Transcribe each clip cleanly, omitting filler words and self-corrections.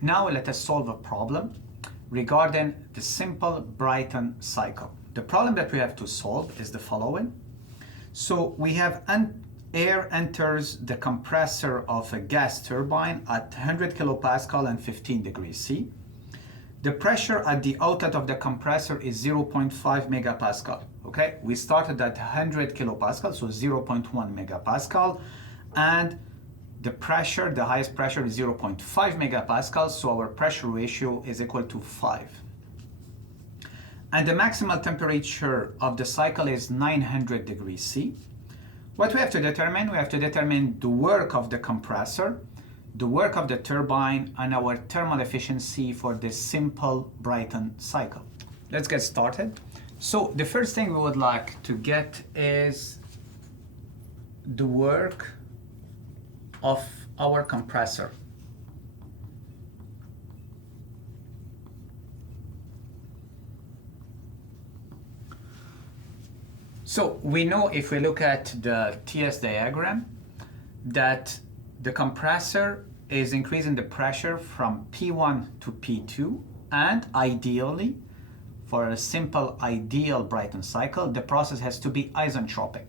now let us solve a problem regarding the simple Brayton cycle. The problem that we have to solve is the following. So we have air enters the compressor of a gas turbine at 100 kilopascal and 15 degrees C. The pressure at the outlet of the compressor is 0.5 megapascal. Okay, we started at 100 kilopascal, so 0.1 megapascal, and the pressure, the highest pressure is 0.5 megapascal, so our pressure ratio is equal to 5. And the maximal temperature of the cycle is 900 degrees C. What we have to determine? We have to determine the work of the compressor, the work of the turbine, and our thermal efficiency for this simple Brayton cycle. Let's get started. So the first thing we would like to get is the work of our compressor. So we know, if we look at the TS diagram, that the compressor is increasing the pressure from P1 to P2, and ideally, for a simple ideal Brayton cycle, the process has to be isentropic.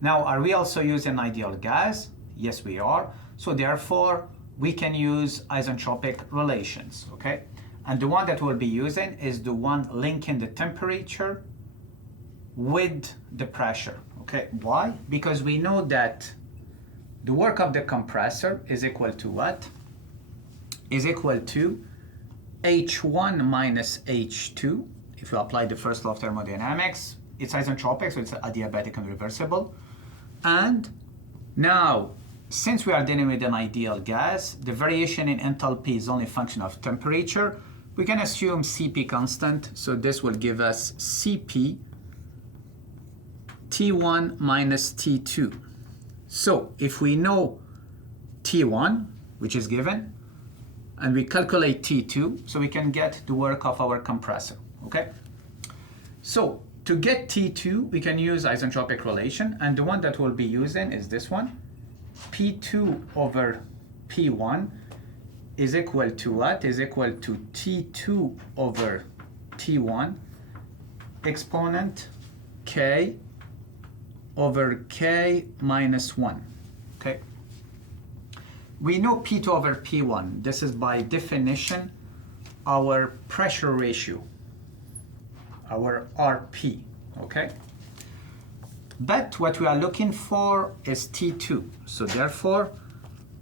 Now, are we also using ideal gas? Yes, we are. So therefore, we can use isentropic relations, okay? And the one that we'll be using is the one linking the temperature with the pressure, okay? Why? Because we know that the work of the compressor is equal to what? Is equal to H1 minus H2. If you apply the first law of thermodynamics, it's isentropic, so it's adiabatic and reversible. And now, since we are dealing with an ideal gas, the variation in enthalpy is only a function of temperature. We can assume Cp constant, so this will give us Cp T1 minus T2. So if we know T1, which is given, and we calculate T2, so we can get the work of our compressor, okay? So to get T2, we can use isentropic relation, and the one that we'll be using is this one. P2 over P1 is equal to what? Is equal to T2 over T1 exponent K over K minus 1, okay? We know P2 over P1. This is by definition our pressure ratio, our RP, okay? But what we are looking for is T2. So therefore,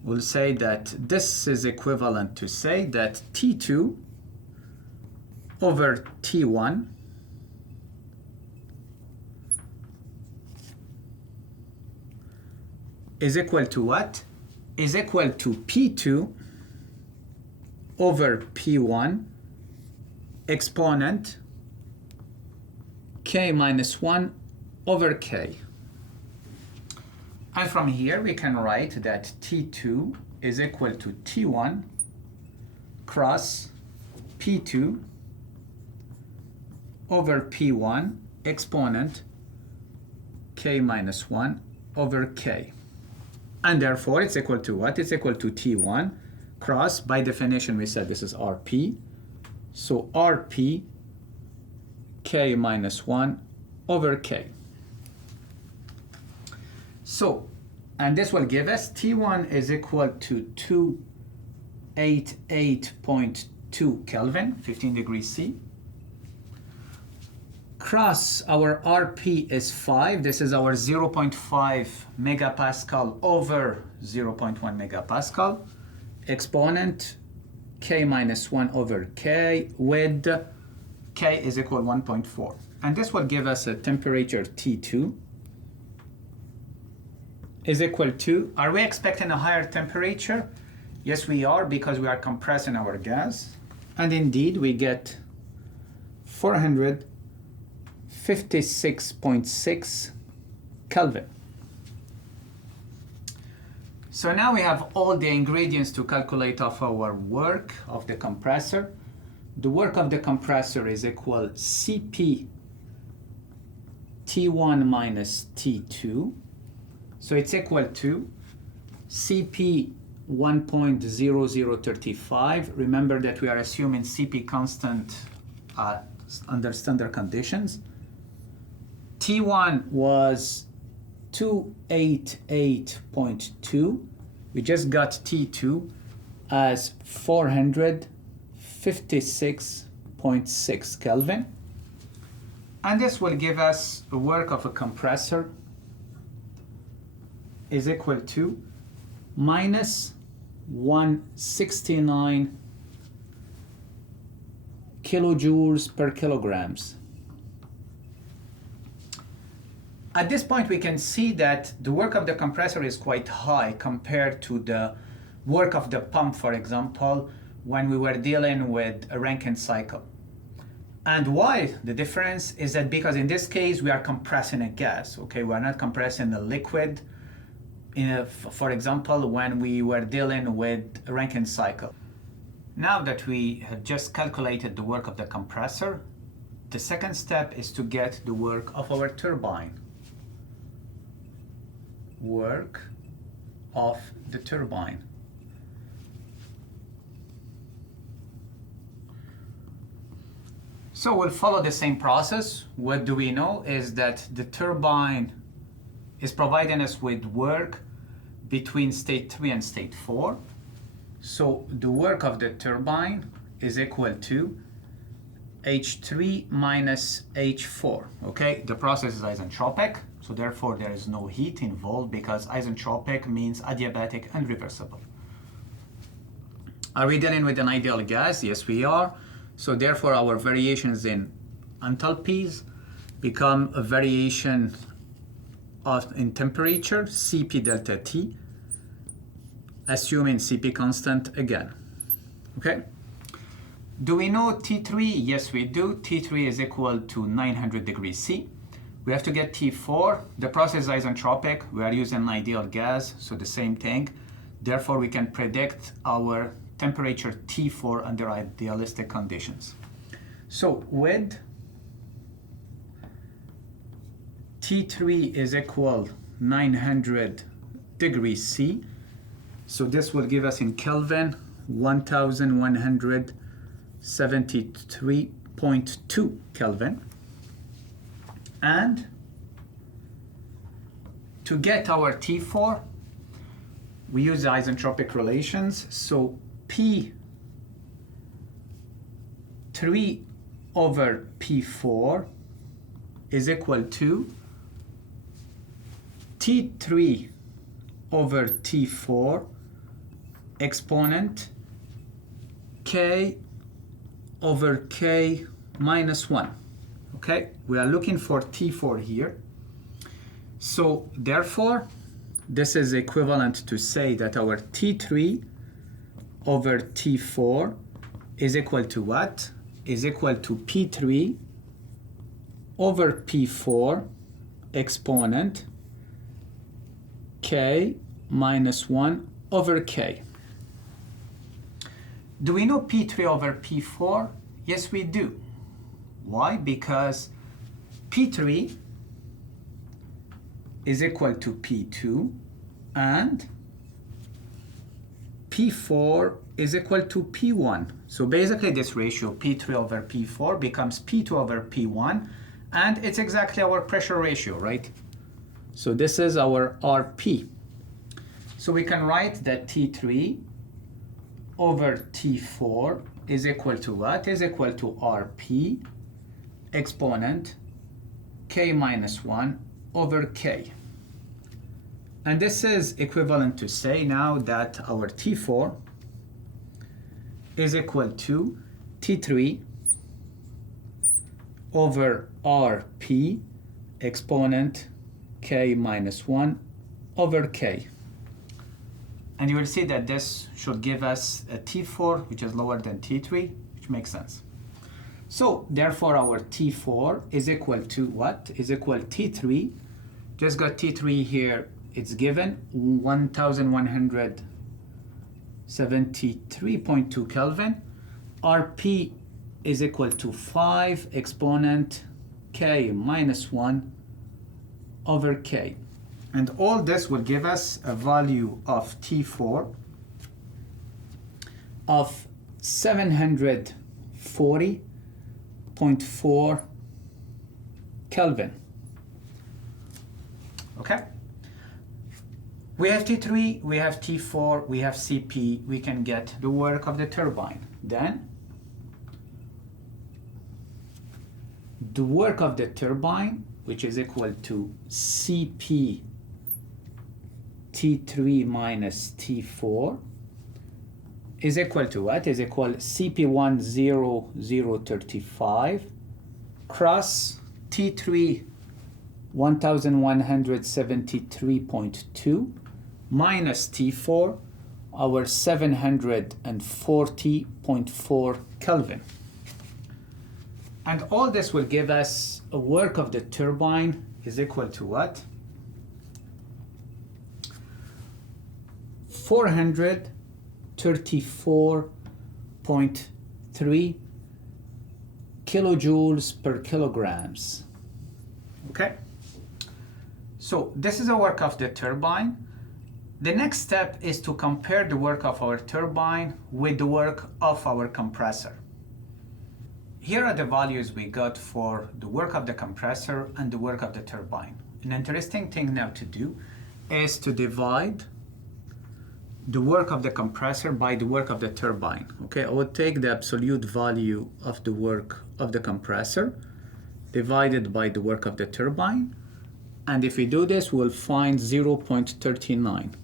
we'll say that this is equivalent to say that T2 over T1 is equal to what? Is equal to P2 over P1 exponent K minus 1 over K. And from here we can write that T2 is equal to T1 cross P2 over P1 exponent K minus 1 over K. And therefore it's equal to what? It's equal to T1 cross, by definition we said this is RP, so RP K minus 1 over K. So, and this will give us T1 is equal to 288.2 Kelvin, 15 degrees C. Cross our RP is 5. This is our 0.5 megapascal over 0.1 megapascal. Exponent K minus 1 over K with K is equal 1.4. And this will give us a temperature T2 is equal to, are we expecting a higher temperature? Yes, we are, because we are compressing our gas. And indeed, we get 456.6 Kelvin. So now we have all the ingredients to calculate of our work of the compressor. The work of the compressor is equal Cp T1 minus T2. So it's equal to Cp 1.0035. Remember that we are assuming CP constant under standard conditions. T1 was 288.2. We just got T2 as 456.6 Kelvin. And this will give us a work of a compressor is equal to minus 169 kilojoules per kilograms. At this point, we can see that the work of the compressor is quite high compared to the work of the pump, for example, when we were dealing with a Rankine cycle. And why the difference is that because in this case, we are compressing a gas, okay? We're not compressing a liquid, for example, when we were dealing with a Rankine cycle. Now that we have just calculated the work of the compressor, the second step is to get the work of our turbine. Work of the turbine. So we'll follow the same process. What do we know is that the turbine is providing us with work between state 3 and state 4. So the work of the turbine is equal to H3 minus H4, okay? The process is isentropic, so therefore there is no heat involved because isentropic means adiabatic and reversible. Are we dealing with an ideal gas? Yes, we are. So therefore our variations in enthalpies become a variation in temperature, Cp delta T, assuming Cp constant again, okay? Do we know T3? Yes, we do. T3 is equal to 900 degrees C. We have to get T4. The process is isentropic. We are using an ideal gas, so the same thing. Therefore, we can predict our temperature T4 under idealistic conditions. So with T3 is equal 900 degrees C. So this will give us in Kelvin 1173.2 Kelvin. And to get our T4, we use the isentropic relations. So P3 over P4 is equal to T3 over T4 exponent K over K minus 1. Okay, we are looking for T4 here. So therefore, this is equivalent to say that our T3 over T4 is equal to what? Is equal to P3 over P4 exponent K minus 1 over K. Do we know P3 over P4? Yes, we do. Why? Because P3 is equal to P2 and P4 is equal to P1. So basically this ratio P3 over P4 becomes P2 over P1, and it's exactly our pressure ratio, right? So this is our RP. So we can write that T3 over T4 is equal to what? Is equal to RP exponent K minus 1 over K. And this is equivalent to say now that our T4 is equal to T3 over RP exponent K minus 1 over K. And you will see that this should give us a T4 which is lower than T3, which makes sense. So therefore our T4 is equal to what? Is equal to T3. Just got T3 here. It's given 1173.2 Kelvin. RP is equal to 5 exponent K minus 1 over K. And all this will give us a value of T4 of 740.4 Kelvin. Okay? We have T3, we have T4, we have CP, we can get the work of the turbine. Then, the work of the turbine, which is equal to CP T3 minus T4, is equal to what? Is equal CP10035 cross T3 1173.2 minus T4, our 740.4 Kelvin. And all this will give us a work of the turbine is equal to what? 434.3 kilojoules per kilograms. Okay? So this is the work of the turbine. The next step is to compare the work of our turbine with the work of our compressor. Here are the values we got for the work of the compressor and the work of the turbine. An interesting thing now to do is to divide the work of the compressor by the work of the turbine. Okay, I would take the absolute value of the work of the compressor divided by the work of the turbine, and if we do this, we'll find 0.39.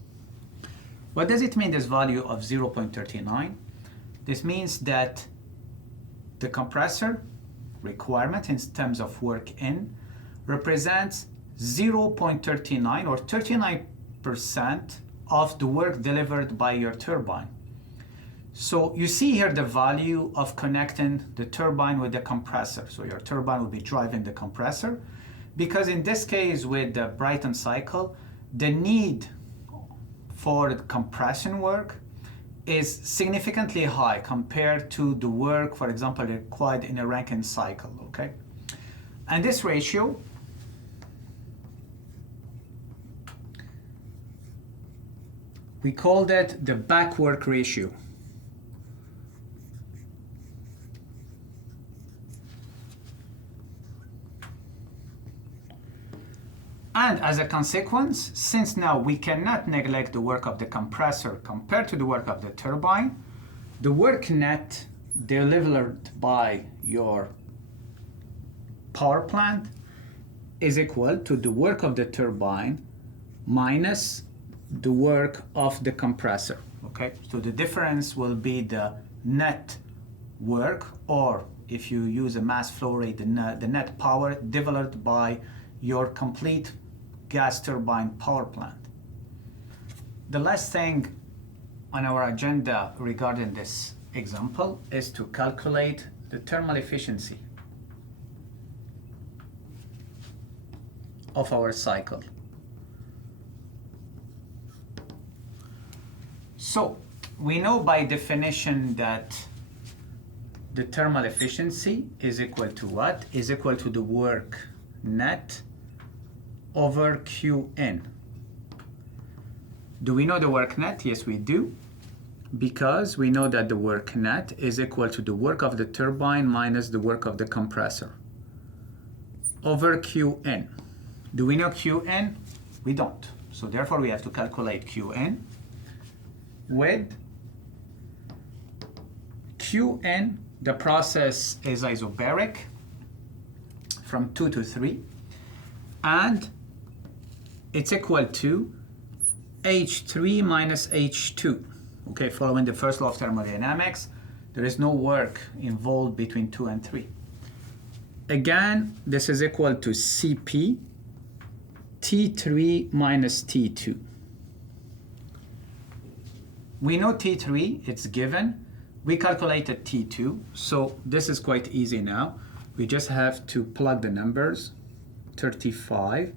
What does it mean, this value of 0.39? This means that the compressor requirement in terms of work in represents 0.39 or 39% of the work delivered by your turbine. So you see here the value of connecting the turbine with the compressor. So your turbine will be driving the compressor, because in this case with the Brayton cycle, the need for the compression work is significantly high compared to the work, for example, required in a Rankine cycle, okay? And this ratio we call that the backwork ratio. And as a consequence, since now we cannot neglect the work of the compressor compared to the work of the turbine, the work net delivered by your power plant is equal to the work of the turbine minus the work of the compressor. Okay, so the difference will be the net work, or if you use a mass flow rate, the net power divided by your complete gas turbine power plant. The last thing on our agenda regarding this example is to calculate the thermal efficiency of our cycle. So we know by definition that the thermal efficiency is equal to what? Is equal to the work net over Qn. Do we know the work net? Yes, we do, because we know that the work net is equal to the work of the turbine minus the work of the compressor over Qn. Do we know Qn? We don't. So therefore we have to calculate Qn with Qn. The process is isobaric from 2 to 3, and it's equal to H3 minus H2. Okay, following the first law of thermodynamics, there is no work involved between 2 and 3. Again, this is equal to Cp T3 minus T2. We know T3, it's given. We calculated T2, so this is quite easy now. We just have to plug the numbers. 35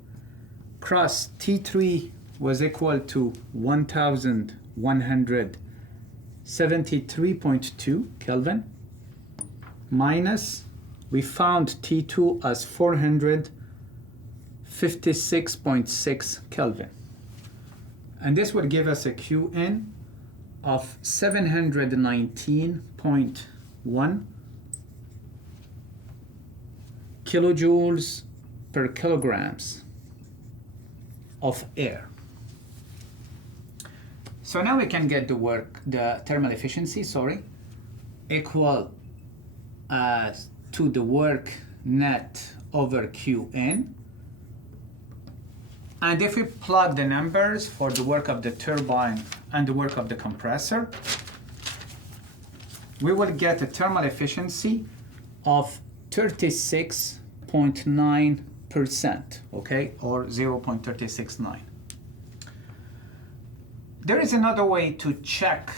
cross T3 was equal to 1173.2 Kelvin minus, we found T2 as 456.6 Kelvin. And this would give us a Qn of 719.1 kilojoules per kilograms of air. So now we can get the thermal efficiency, equal to the work net over Qn. And if we plot the numbers for the work of the turbine and the work of the compressor, we will get a thermal efficiency of 36.9%, okay, or 0.369. There is another way to check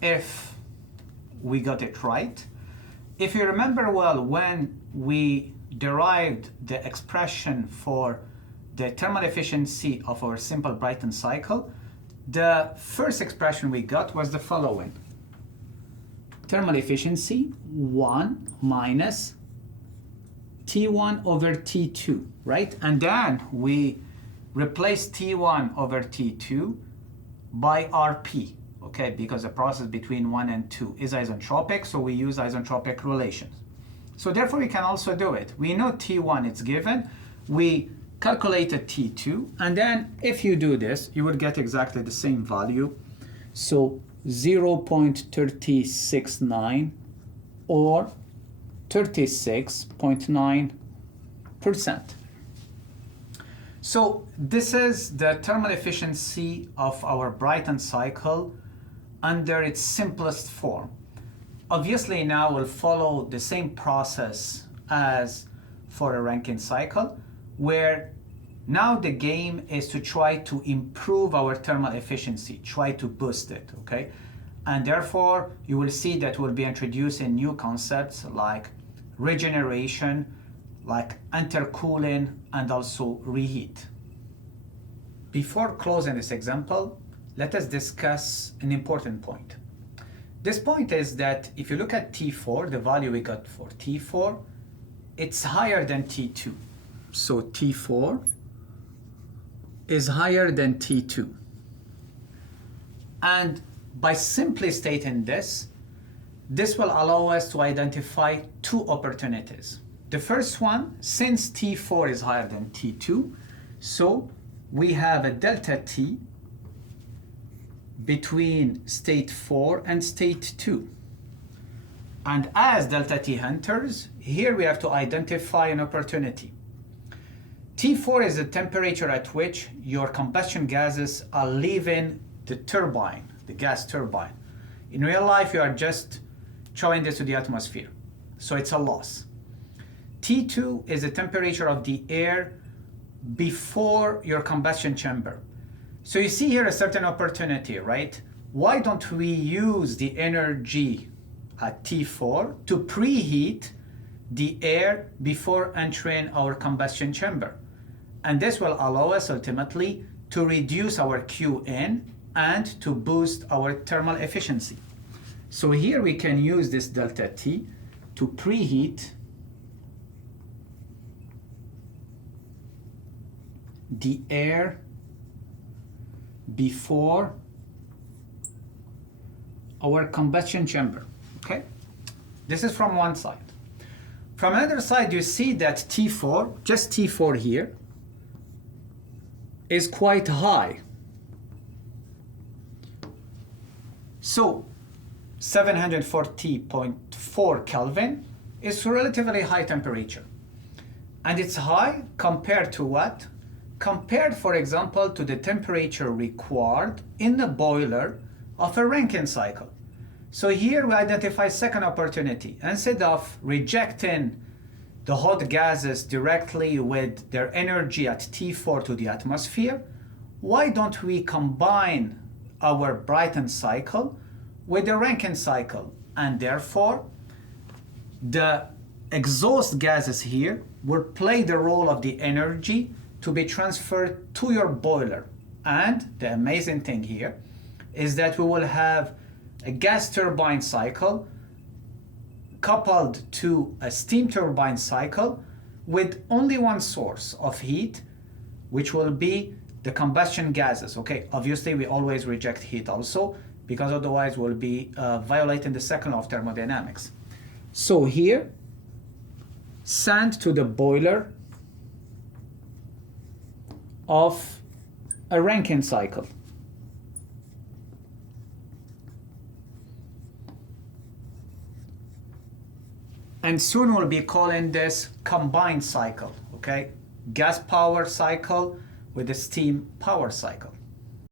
if we got it right. If you remember well, when we derived the expression for the thermal efficiency of our simple Brayton cycle, the first expression we got was the following. Thermal efficiency 1 minus T1 over T2, right? And then we replace T1 over T2 by Rp, okay? Because the process between 1 and 2 is isentropic, so we use isentropic relations. So therefore we can also do it. We know T1 it's given, we calculated T2, and then if you do this, you will get exactly the same value. So 0.369 or 36.9%. So this is the thermal efficiency of our Brayton cycle under its simplest form. Obviously now we'll follow the same process as for a Rankine cycle, where now the game is to try to improve our thermal efficiency, try to boost it, okay? And therefore, you will see that we'll be introducing new concepts like regeneration, like intercooling, and also reheat. Before closing this example, let us discuss an important point. This point is that if you look at T4, the value we got for T4, it's higher than T2. So T4 is higher than T2. And by simply stating this will allow us to identify two opportunities. The first one, since T4 is higher than T2, so we have a delta T between state 4 and state 2. And as delta T enters, here we have to identify an opportunity. T4 is the temperature at which your combustion gases are leaving the turbine, the gas turbine. In real life, you are just throwing this to the atmosphere, so it's a loss. T2 is the temperature of the air before your combustion chamber. So you see here a certain opportunity, right? Why don't we use the energy at T4 to preheat the air before entering our combustion chamber? And this will allow us ultimately to reduce our Qn and to boost our thermal efficiency. So here we can use this delta T to preheat the air before our combustion chamber, okay? This is from one side. From another side, you see that T4, just T4 here, is quite high. So 740.4 Kelvin is relatively high temperature. And it's high compared to what? Compared, for example, to the temperature required in the boiler of a Rankine cycle. So here we identify second opportunity. Instead of rejecting the hot gases directly with their energy at T4 to the atmosphere, why don't we combine our Brayton cycle with the Rankine cycle? And therefore, the exhaust gases here will play the role of the energy to be transferred to your boiler. And the amazing thing here is that we will have a gas turbine cycle coupled to a steam turbine cycle with only one source of heat, which will be the combustion gases. Okay, obviously we always reject heat also, because otherwise we'll be violating the second law of thermodynamics. So here, send to the boiler of a Rankine cycle. And soon we'll be calling this combined cycle, okay? Gas power cycle with a steam power cycle.